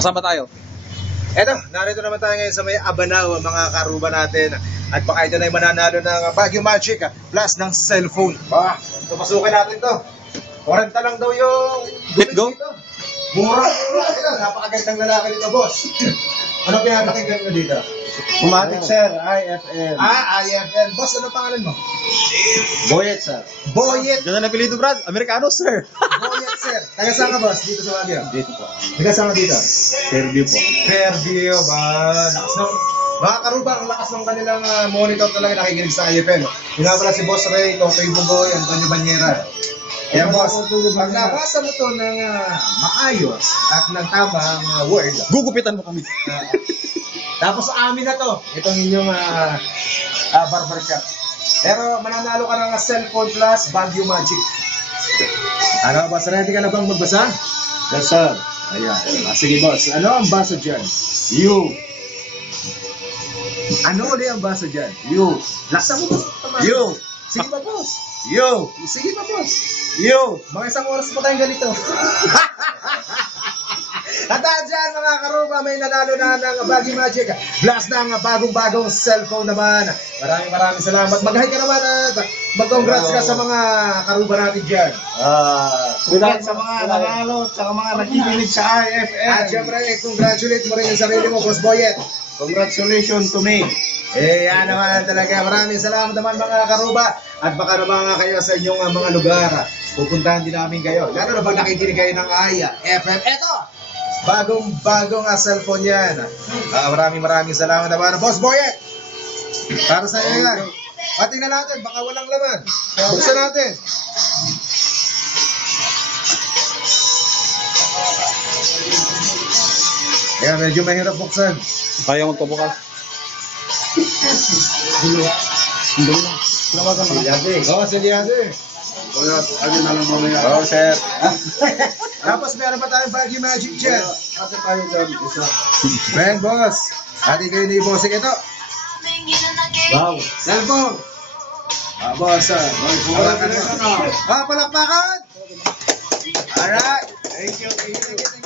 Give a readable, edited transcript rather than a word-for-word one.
Kasama tayo. Eto, narito naman tayo ngayon sa may Abanao, mga karuba natin. At baka ito na yung mananalo ng Baguio Magic plus ng cellphone. So pasukin natin to. 40 lang daw yung Let go? dito. Mura. Ito, napakagandang lalaki dito, boss. Ano pinapakinggan nyo dito? Umatik, sir. IFL. IFL. Boss, ano pangalan mo? Boyet, sir. Boyet. Ganda na apelido, Brad. Amerikano, sir. Boyet, sir. Taga saan ka, boss? Dito sa Baguio? Dito po. Taga saan ka dito? Fairview po. Fairview, ba? Lakas ng... Mga karuba, ang lakas ng kanilang monitor talaga nakikinig sa IFM. Yung nga pala si Boss Ray, Totoy Bugoy, Antonio Banyera. Kaya boss, pag nabasa mo to ng maayos at ng tamang word, Gugupitan mo kami. tapos amin na to, itong inyong barbershop. Pero mananalo ka ng cellphone plus Baguio Magic. Ano, boss, ready ka na bang magbasa? Yes, sir. Ayan. Sige, boss. Ano ang basa dyan? You. Ano ulit ang basa dyan? You. Laksa mo, boss. Tama. You. Sige pa, boss. You. Sige pa, boss. You. Mga isang oras pa tayong ganito. At dyan, mga karuba, may nanalo na ng Baguio Magic. Plus ng bagong-bagong cellphone naman. Maraming salamat. Mag-hi ka naman at mag-congrats ka sa mga karuba natin dyan. Congrats sa mga nanalo at sa mga nakikinig sa IFL. At syempre, congratulate mo rin yung sarili mo, Boss Boyet. Congratulations to me. Yan naman talaga. Maraming salamat naman mga karuba. At baka naman nga kayo sa inyong mga lugar. Pupuntahan din namin kayo. Lalo na pag nakikinig kayo ng IFM. Eto! Bagong-bagong cellphone yan. Maraming salamat naman. Boss Boyet! Para sa iyo yan. Tingnan natin, baka walang laman. Buksan natin. Kaya medyo mahirap buksan. Kaya magpabukas. Selyade. Ano na lang mamaya. Oo, sir. Tapos meron pa tayong Baguio Magic dyan. Kasi tayo dyan, isa. Ben, boss. Ati kayo ni Bossing ito. Wow. Cellphone. Boss. Palakpakan. Alright. Thank you.